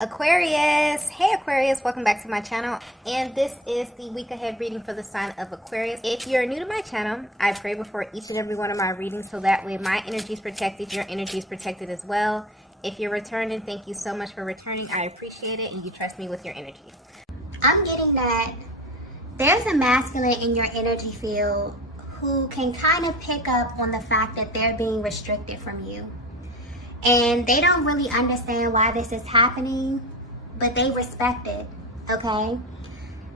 Aquarius, hey Aquarius, welcome back to my channel, and this is the week ahead reading for the sign of Aquarius. If you're new to my channel, I pray before each and every one of my readings so that way my energy is protected, your energy is protected as well. If you're returning, thank you so much for returning. I appreciate it, and you trust me with your energy. I'm getting that there's a masculine in your energy field who can kind of pick up on the fact that they're being restricted from you. And they don't really understand why this is happening, but they respect it, okay?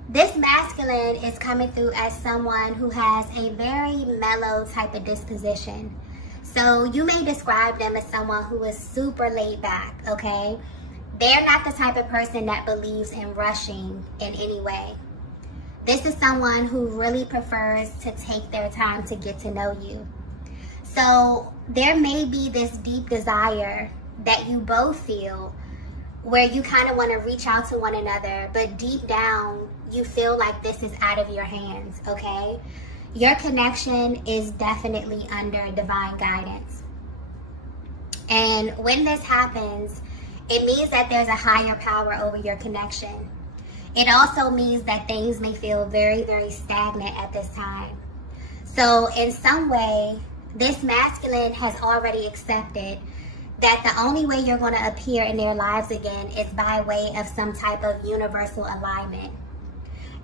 This masculine is coming through as someone who has a very mellow type of disposition. So you may describe them as someone who is super laid back, okay? They're not the type of person that believes in rushing in any way. This is someone who really prefers to take their time to get to know you. So there may be this deep desire that you both feel where you kind of want to reach out to one another, but deep down you feel like this is out of your hands, okay? Your connection is definitely under divine guidance. And when this happens, it means that there's a higher power over your connection. It also means that things may feel very, very stagnant at this time. So in some way, this masculine has already accepted that the only way you're going to appear in their lives again is by way of some type of universal alignment.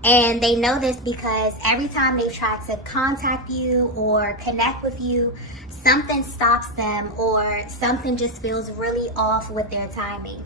And they know this because every time they try to contact you or connect with you, something stops them or something just feels really off with their timing.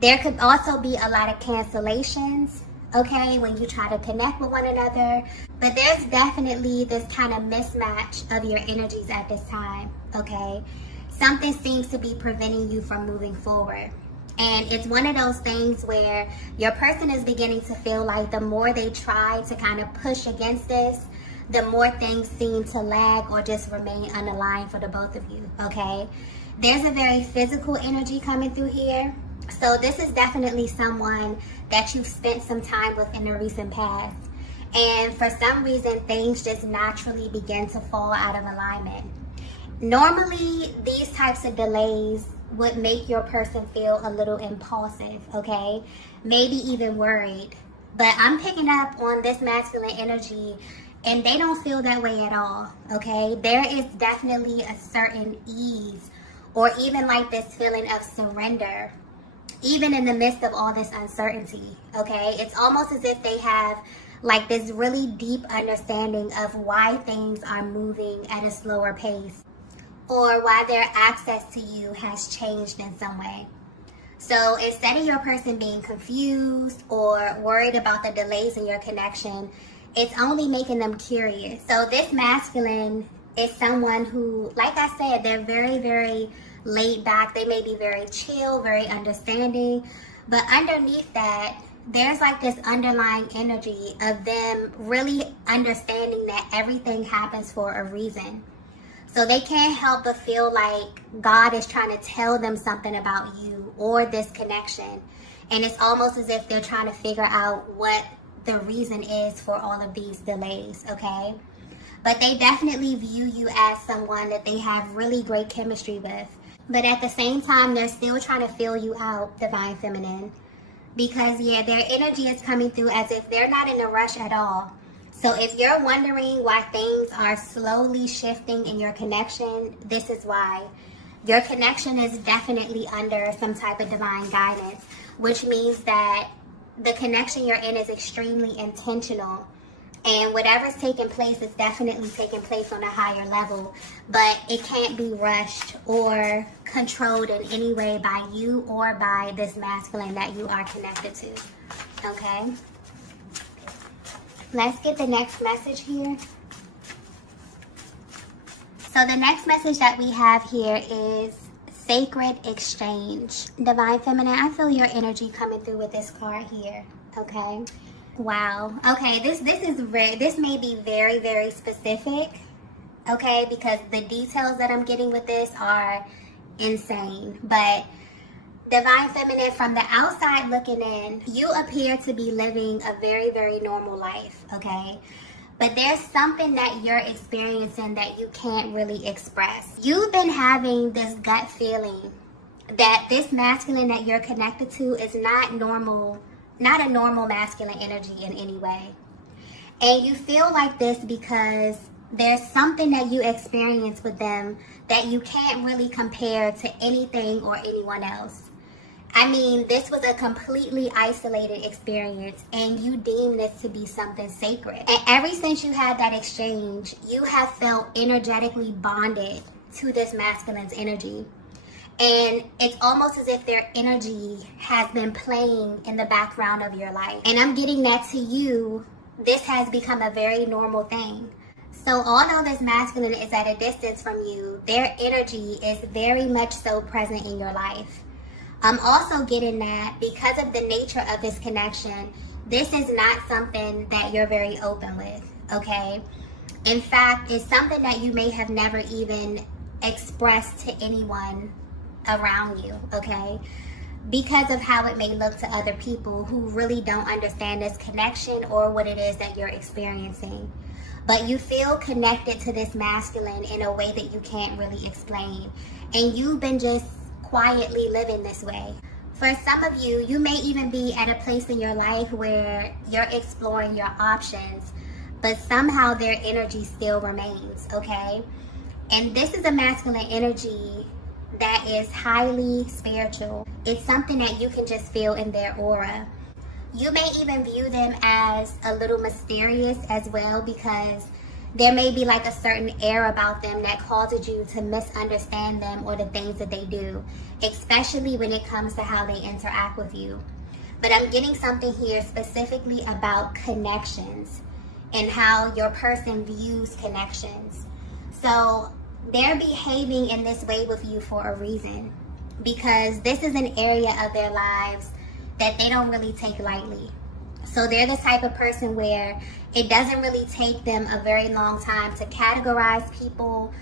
There could also be a lot of cancellations, okay, when you try to connect with one another. But there's definitely this kind of mismatch of your energies at this time, okay? Something seems to be preventing you from moving forward. And it's one of those things where your person is beginning to feel like the more they try to kind of push against this, the more things seem to lag or just remain unaligned for the both of you, okay? There's a very physical energy coming through here. So this is definitely someone that you've spent some time with in the recent past. And for some reason, things just naturally begin to fall out of alignment. Normally, these types of delays would make your person feel a little impulsive, okay? Maybe even worried. But I'm picking up on this masculine energy, and they don't feel that way at all, okay? There is definitely a certain ease or even like this feeling of surrender, even in the midst of all this uncertainty, okay? It's almost as if they have like this really deep understanding of why things are moving at a slower pace or why their access to you has changed in some way. So instead of your person being confused or worried about the delays in your connection, it's only making them curious. So this masculine is someone who, like I said, they're very, very laid back. They may be very chill, very understanding, but underneath that, there's like this underlying energy of them really understanding that everything happens for a reason. So they can't help but feel like God is trying to tell them something about you or this connection. And it's almost as if they're trying to figure out what the reason is for all of these delays, okay? But they definitely view you as someone that they have really great chemistry with. But at the same time, they're still trying to feel you out, Divine Feminine. Because, yeah, their energy is coming through as if they're not in a rush at all. So if you're wondering why things are slowly shifting in your connection, this is why. Your connection is definitely under some type of divine guidance, which means that the connection you're in is extremely intentional. And whatever's taking place is definitely taking place on a higher level, but it can't be rushed or controlled in any way by you or by this masculine that you are connected to, okay? Let's get the next message here. So the next message that we have here is Sacred Exchange. Divine Feminine, I feel your energy coming through with this card here, okay? Wow. Okay, this may be very, very specific, okay, because the details that I'm getting with this are insane. But Divine Feminine, from the outside looking in, you appear to be living a very, very normal life, okay? But there's something that you're experiencing that you can't really express. You've been having this gut feeling that this masculine that you're connected to is not normal, not a normal masculine energy in any way. And you feel like this because there's something that you experience with them that you can't really compare to anything or anyone else. I mean, this was a completely isolated experience, and you deem this to be something sacred. And ever since you had that exchange, you have felt energetically bonded to this masculine's energy. And it's almost as if their energy has been playing in the background of your life. And I'm getting that to you, this has become a very normal thing. So although this masculine is at a distance from you, their energy is very much so present in your life. I'm also getting that because of the nature of this connection, this is not something that you're very open with, okay? In fact, it's something that you may have never even expressed to anyone around you, okay? Because of how it may look to other people who really don't understand this connection or what it is that you're experiencing. But you feel connected to this masculine in a way that you can't really explain. And you've been just quietly living this way. For some of you, you may even be at a place in your life where you're exploring your options, but somehow their energy still remains, okay? And this is a masculine energy that is highly spiritual. It's something that you can just feel in their aura. You may even view them as a little mysterious as well, because there may be like a certain air about them that causes you to misunderstand them or the things that they do, especially when it comes to how they interact with you. But I'm getting something here specifically about connections and how your person views connections. So they're behaving in this way with you for a reason, because this is an area of their lives that they don't really take lightly. So they're the type of person where it doesn't really take them a very long time to categorize people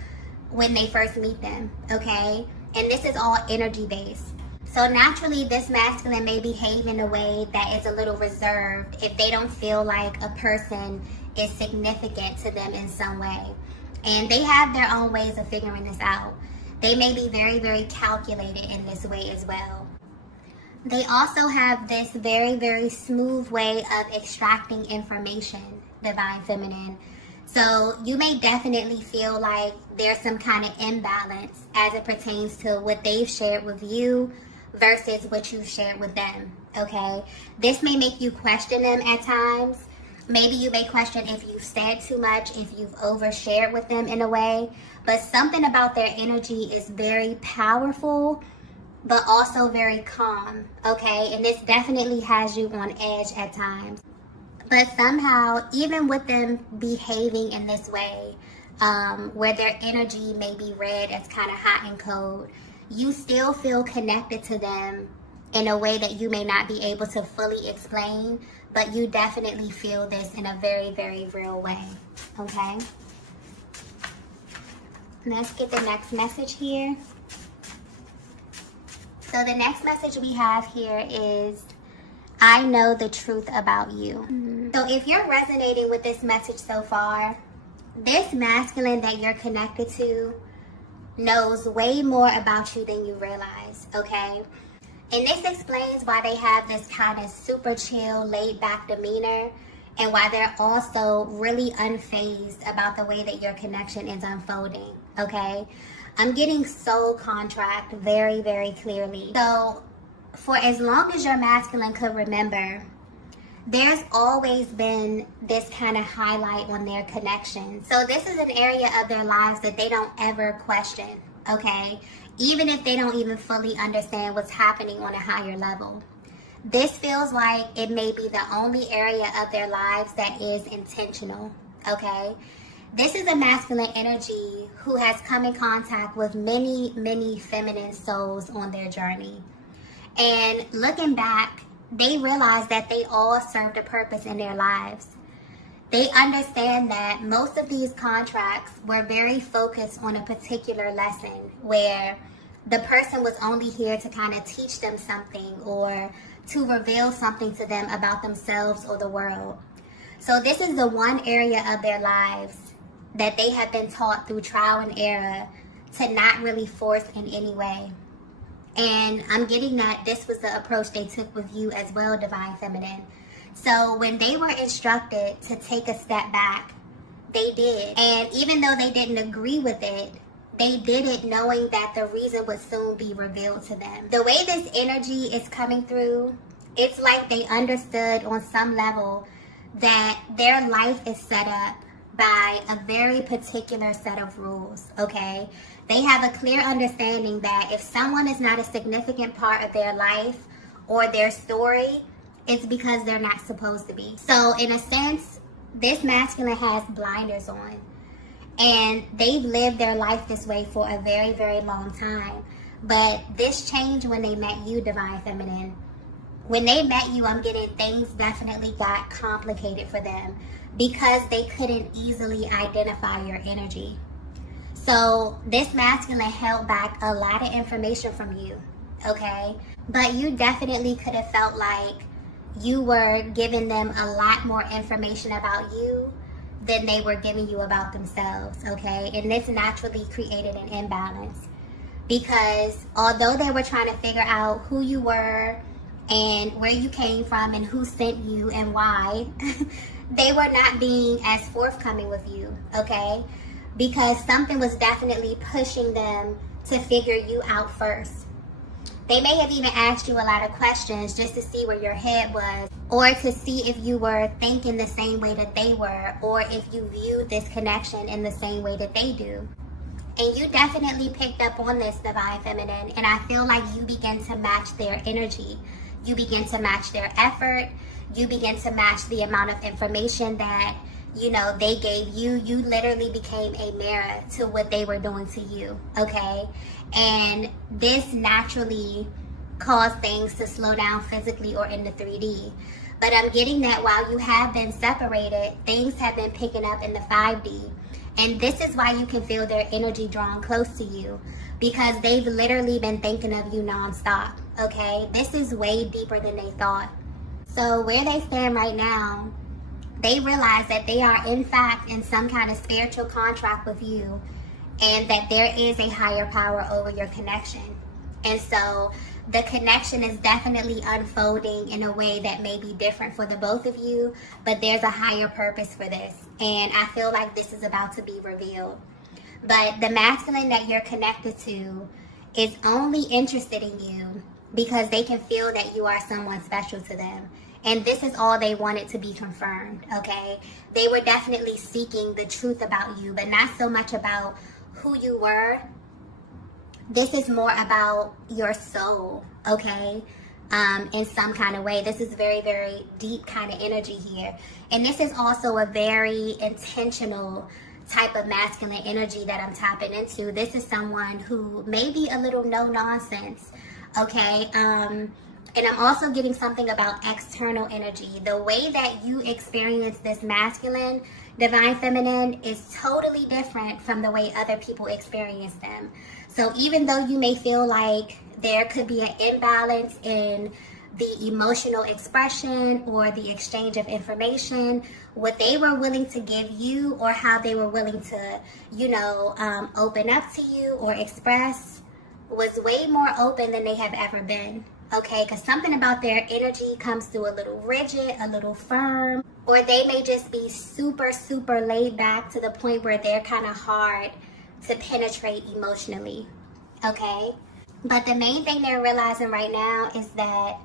when they first meet them, okay? And this is all energy based. So naturally, this masculine may behave in a way that is a little reserved if they don't feel like a person is significant to them in some way. And they have their own ways of figuring this out. They may be very, very calculated in this way as well. They also have this very, very smooth way of extracting information, Divine Feminine. So you may definitely feel like there's some kind of imbalance as it pertains to what they've shared with you versus what you've shared with them, okay? This may make you question them at times. Maybe you may question if you've said too much, if you've overshared with them in a way. But something about their energy is very powerful, but also very calm, okay? And this definitely has you on edge at times. But somehow, even with them behaving in this way, where their energy may be read as kind of hot and cold, you still feel connected to them in a way that you may not be able to fully explain, but you definitely feel this in a very, very real way, okay? Let's get the next message here. So the next message we have here is, I know the truth about you. So if you're resonating with this message so far, this masculine that you're connected to knows way more about you than you realize, okay? And this explains why they have this kind of super chill, laid back demeanor, and why they're also really unfazed about the way that your connection is unfolding, okay? I'm getting soul contract very, very clearly. So for as long as your masculine could remember, there's always been this kind of highlight on their connection. So this is an area of their lives that they don't ever question, okay? Even if they don't even fully understand what's happening on a higher level. This feels like it may be the only area of their lives that is intentional, okay? This is a masculine energy who has come in contact with many, many feminine souls on their journey. And looking back, they realize that they all served a purpose in their lives. They understand that most of these contracts were very focused on a particular lesson where the person was only here to kind of teach them something or to reveal something to them about themselves or the world. So this is the one area of their lives that they have been taught through trial and error to not really force in any way. And I'm getting that this was the approach they took with you as well, Divine Feminine. So when they were instructed to take a step back, they did. And even though they didn't agree with it, they did it knowing that the reason would soon be revealed to them. The way this energy is coming through, it's like they understood on some level that their life is set up by a very particular set of rules, okay? They have a clear understanding that if someone is not a significant part of their life or their story, it's because they're not supposed to be. So in a sense, this masculine has blinders on. And they've lived their life this way for a very, very long time. But this changed when they met you, Divine Feminine. When they met you, I'm getting things definitely got complicated for them because they couldn't easily identify your energy. So this masculine held back a lot of information from you, okay? But you definitely could have felt like you were giving them a lot more information about you than they were giving you about themselves, okay? And this naturally created an imbalance because although they were trying to figure out who you were and where you came from and who sent you and why, they were not being as forthcoming with you, okay? Because something was definitely pushing them to figure you out first. They may have even asked you a lot of questions just to see where your head was, or to see if you were thinking the same way that they were, or if you viewed this connection in the same way that they do. And you definitely picked up on this, Divine Feminine, and I feel like you begin to match their energy. You begin to match their effort. You begin to match the amount of information that, you know, they gave you. You literally became a mirror to what they were doing to you, okay? And this naturally caused things to slow down physically or in the 3D. But I'm getting that while you have been separated, things have been picking up in the 5D. And this is why you can feel their energy drawn close to you, because they've literally been thinking of you nonstop, okay? This is way deeper than they thought. So where they stand right now, they realize that they are in fact in some kind of spiritual contract with you, and that there is a higher power over your connection. And so the connection is definitely unfolding in a way that may be different for the both of you, but there's a higher purpose for this. And I feel like this is about to be revealed. But the masculine that you're connected to is only interested in you because they can feel that you are someone special to them. And this is all they wanted to be confirmed, okay? They were definitely seeking the truth about you, but not so much about who you were. This is more about your soul, okay? In some kind of way. This is very, very deep kind of energy here. And this is also a very intentional type of masculine energy that I'm tapping into. This is someone who may be a little no nonsense, okay? And I'm also getting something about external energy. The way that you experience this masculine, Divine Feminine, is totally different from the way other people experience them. So even though you may feel like there could be an imbalance in the emotional expression or the exchange of information, what they were willing to give you or how they were willing to, you know, open up to you or express was way more open than they have ever been. Okay, because something about their energy comes through a little rigid, a little firm, or they may just be super, super laid back to the point where they're kind of hard to penetrate emotionally, okay? But the main thing they're realizing right now is that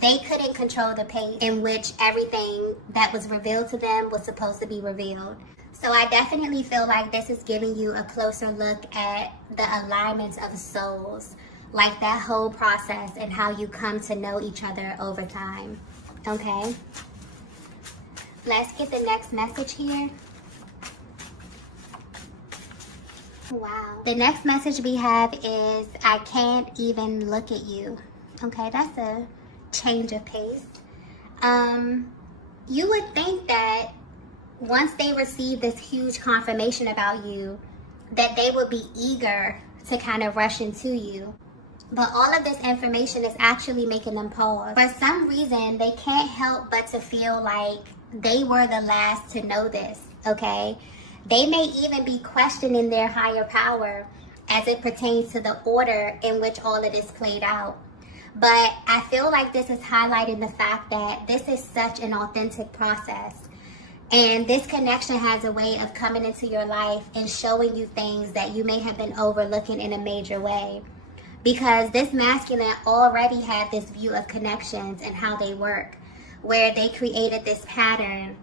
they couldn't control the pace in which everything that was revealed to them was supposed to be revealed. So I definitely feel like this is giving you a closer look at the alignments of souls, like that whole process and how you come to know each other over time, okay? Let's get the next message here. Wow. The next message we have is, I can't even look at you. Okay, that's a change of pace. You would think that once they receive this huge confirmation about you, that they would be eager to kind of rush into you. But all of this information is actually making them pause. For some reason, they can't help but to feel like they were the last to know this, okay? They may even be questioning their higher power as it pertains to the order in which all of this played out. But I feel like this is highlighting the fact that this is such an authentic process. And this connection has a way of coming into your life and showing you things that you may have been overlooking in a major way. Because this masculine already had this view of connections and how they work, where they created this pattern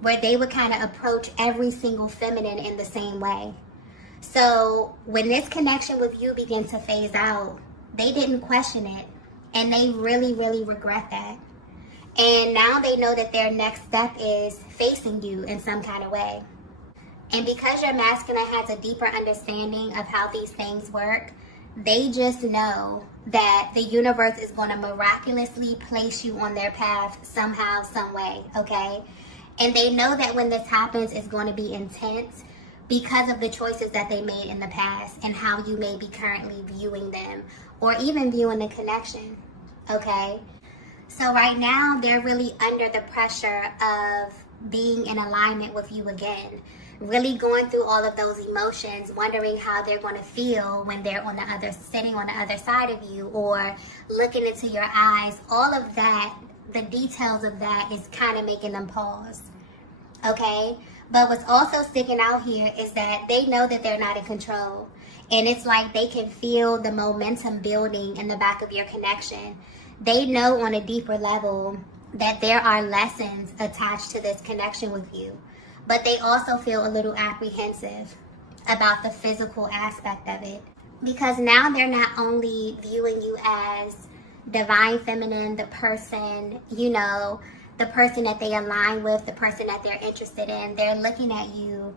where they would kind of approach every single feminine in the same way. So when this connection with you began to phase out, they didn't question it. And they really, really regret that. And now they know that their next step is facing you in some kind of way. And because your masculine has a deeper understanding of how these things work, they just know that the universe is going to miraculously place you on their path somehow, some way, okay? And they know that when this happens, it's going to be intense because of the choices that they made in the past and how you may be currently viewing them or even viewing the connection, okay? So right now, they're really under the pressure of being in alignment with you again, really going through all of those emotions, wondering how they're going to feel when they're sitting on the other side of you or looking into your eyes. All of that, the details of that is kind of making them pause, okay? But what's also sticking out here is that they know that they're not in control. And it's like they can feel the momentum building in the back of your connection. They know on a deeper level that there are lessons attached to this connection with you. But they also feel a little apprehensive about the physical aspect of it. Because now they're not only viewing you as divine feminine, the person, the person that they align with, the person that they're interested in. They're looking at you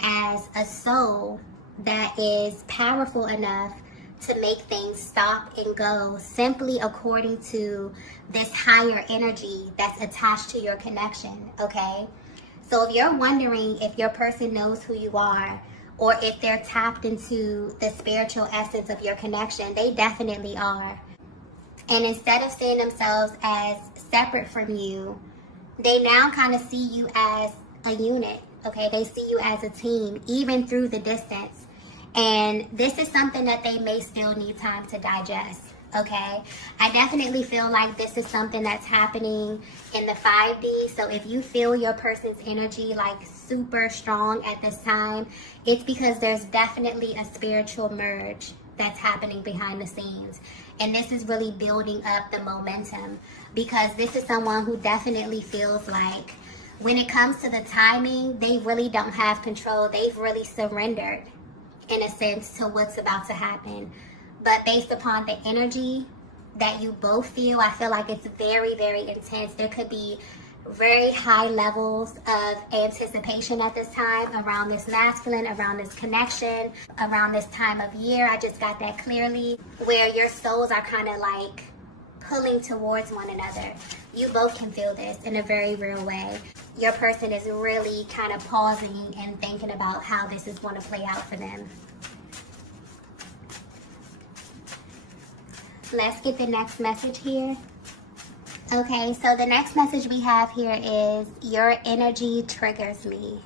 as a soul that is powerful enough to make things stop and go simply according to this higher energy that's attached to your connection, okay? So if you're wondering if your person knows who you are or if they're tapped into the spiritual essence of your connection, they definitely are. And instead of seeing themselves as separate from you, they now kind of see you as a unit, okay? They see you as a team, even through the distance. And this is something that they may still need time to digest, okay? I definitely feel like this is something that's happening in the 5D. So if you feel your person's energy like super strong at this time, it's because there's definitely a spiritual merge that's happening behind the scenes. And this is really building up the momentum because this is someone who definitely feels like when it comes to the timing, they really don't have control. They've really surrendered, in a sense, to what's about to happen. But based upon the energy that you both feel, I feel like it's very, very intense. There could be very high levels of anticipation at this time around this masculine, around this connection, around this time of year. I just got that clearly, where your souls are kind of like pulling towards one another. You both can feel this in a very real way. Your person is really kind of pausing and thinking about how this is going to play out for them. Let's get the next message here. Okay, so the next message we have here is, your energy triggers me.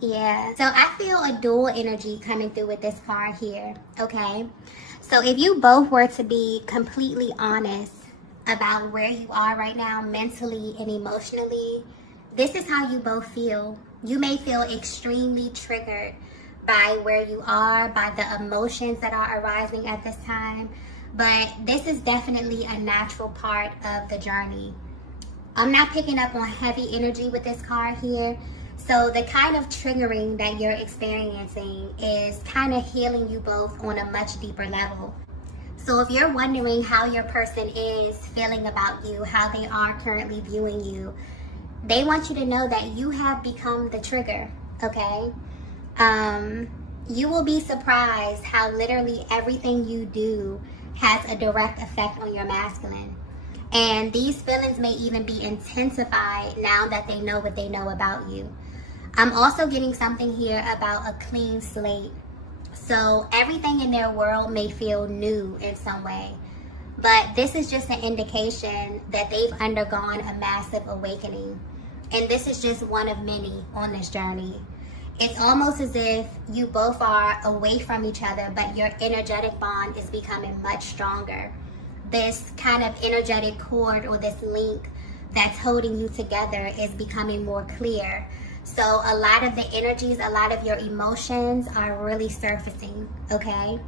Yeah, so I feel a dual energy coming through with this card here, okay? So if you both were to be completely honest about where you are right now, mentally and emotionally, this is how you both feel. You may feel extremely triggered by where you are, by the emotions that are arising at this time. But this is definitely a natural part of the journey. I'm not picking up on heavy energy with this card here. So the kind of triggering that you're experiencing is kind of healing you both on a much deeper level. So if you're wondering how your person is feeling about you, how they are currently viewing you, they want you to know that you have become the trigger, okay? You will be surprised how literally everything you do has a direct effect on your masculine. And these feelings may even be intensified now that they know what they know about you. I'm also getting something here about a clean slate. So everything in their world may feel new in some way. But this is just an indication that they've undergone a massive awakening. And this is just one of many on this journey. It's almost as if you both are away from each other, but your energetic bond is becoming much stronger. This kind of energetic cord or this link that's holding you together is becoming more clear. So a lot of the energies, a lot of your emotions are really surfacing, okay?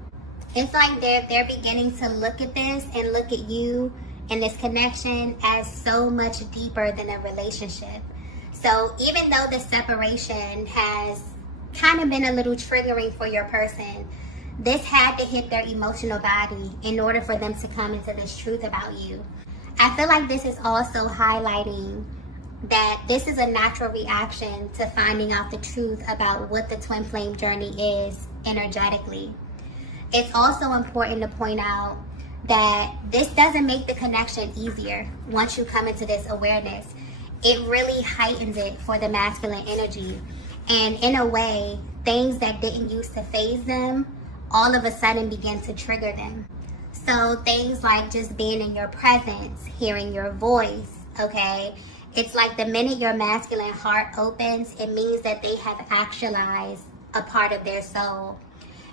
It's like they're beginning to look at this and look at you and this connection as so much deeper than a relationship. So even though the separation has kind of been a little triggering for your person, this had to hit their emotional body in order for them to come into this truth about you. I feel like this is also highlighting that this is a natural reaction to finding out the truth about what the twin flame journey is energetically. It's also important to point out that this doesn't make the connection easier once you come into this awareness. It really heightens it for the masculine energy. And in a way, things that didn't used to faze them, all of a sudden begin to trigger them. So things like just being in your presence, hearing your voice, okay? It's like the minute your masculine heart opens, it means that they have actualized a part of their soul.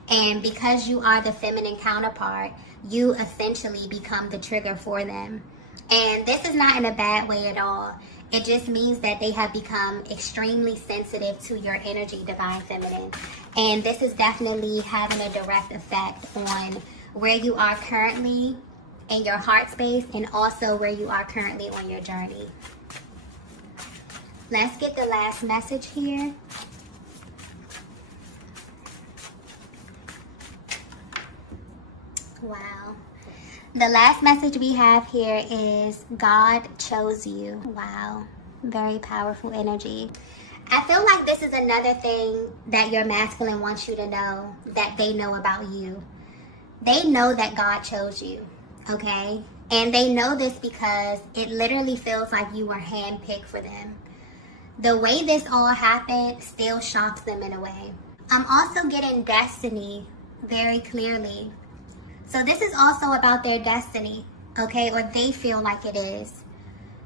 And because you are the feminine counterpart, you essentially become the trigger for them. And this is not in a bad way at all. It just means that they have become extremely sensitive to your energy, divine feminine. And this is definitely having a direct effect on where you are currently in your heart space and also where you are currently on your journey. Let's get the last message here. Wow. The last message we have here is God chose you. Wow. Very powerful energy. I feel like this is another thing that your masculine wants you to know that they know about you. They know that God chose you, okay? And they know this because it literally feels like you were handpicked for them. The way this all happened still shocks them in a way. I'm also getting destiny very clearly. So this is also about their destiny, okay? Or they feel like it is.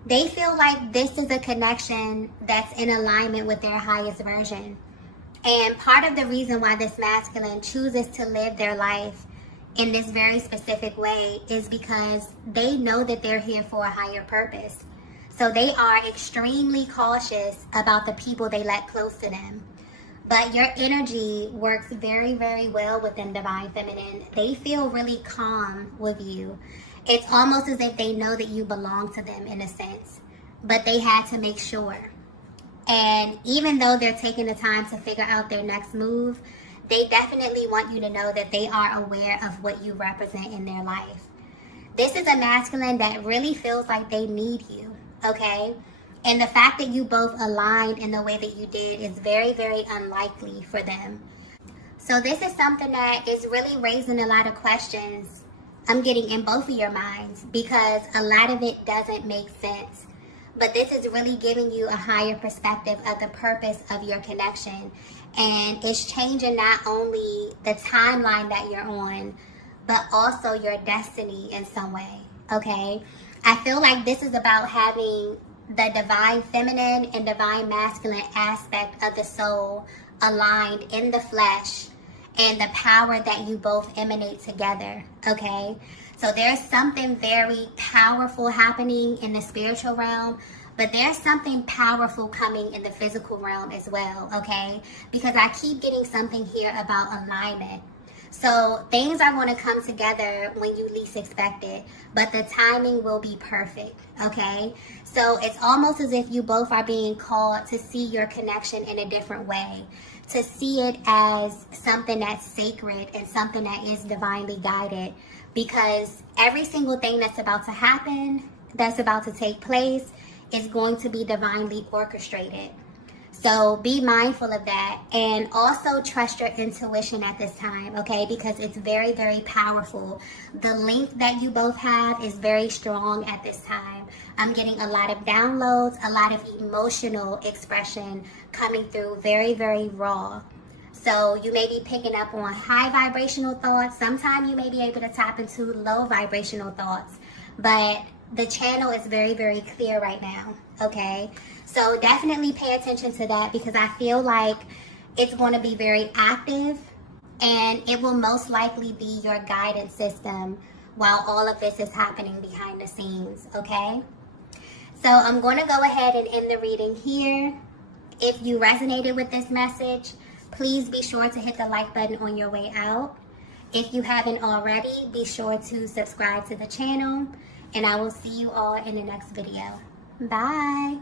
They feel like this is a connection that's in alignment with their highest version. And part of the reason why this masculine chooses to live their life in this very specific way is because they know that they're here for a higher purpose. So they are extremely cautious about the people they let close to them. But your energy works very, very well with them, divine feminine. They feel really calm with you. It's almost as if they know that you belong to them in a sense. But they had to make sure. And even though they're taking the time to figure out their next move, they definitely want you to know that they are aware of what you represent in their life. This is a masculine that really feels like they need you, okay? And the fact that you both aligned in the way that you did is very, very unlikely for them. So this is something that is really raising a lot of questions I'm getting in both of your minds because a lot of it doesn't make sense. But this is really giving you a higher perspective of the purpose of your connection. And it's changing not only the timeline that you're on, but also your destiny in some way, okay? I feel like this is about having the divine feminine and divine masculine aspect of the soul aligned in the flesh and the power that you both emanate together, okay? So there's something very powerful happening in the spiritual realm, but there's something powerful coming in the physical realm as well, okay? Because I keep getting something here about alignment. So things are going to come together when you least expect it, but the timing will be perfect, okay? So it's almost as if you both are being called to see your connection in a different way, to see it as something that's sacred and something that is divinely guided, because every single thing that's about to happen, that's about to take place, is going to be divinely orchestrated. So be mindful of that, and also trust your intuition at this time, okay? Because it's very, very powerful. The link that you both have is very strong at this time. I'm getting a lot of downloads, a lot of emotional expression coming through, very, very raw. So you may be picking up on high vibrational thoughts. Sometimes you may be able to tap into low vibrational thoughts, but the channel is very, very clear right now, okay? So definitely pay attention to that, because I feel like It's going to be very active, and it will most likely be your guidance system while all of this is happening behind the scenes, okay? So I'm going to go ahead and end the reading here. If you resonated with this message, please be sure to hit the like button on your way out. If you haven't already, be sure to subscribe to the channel, and I will see you all in the next video. Bye.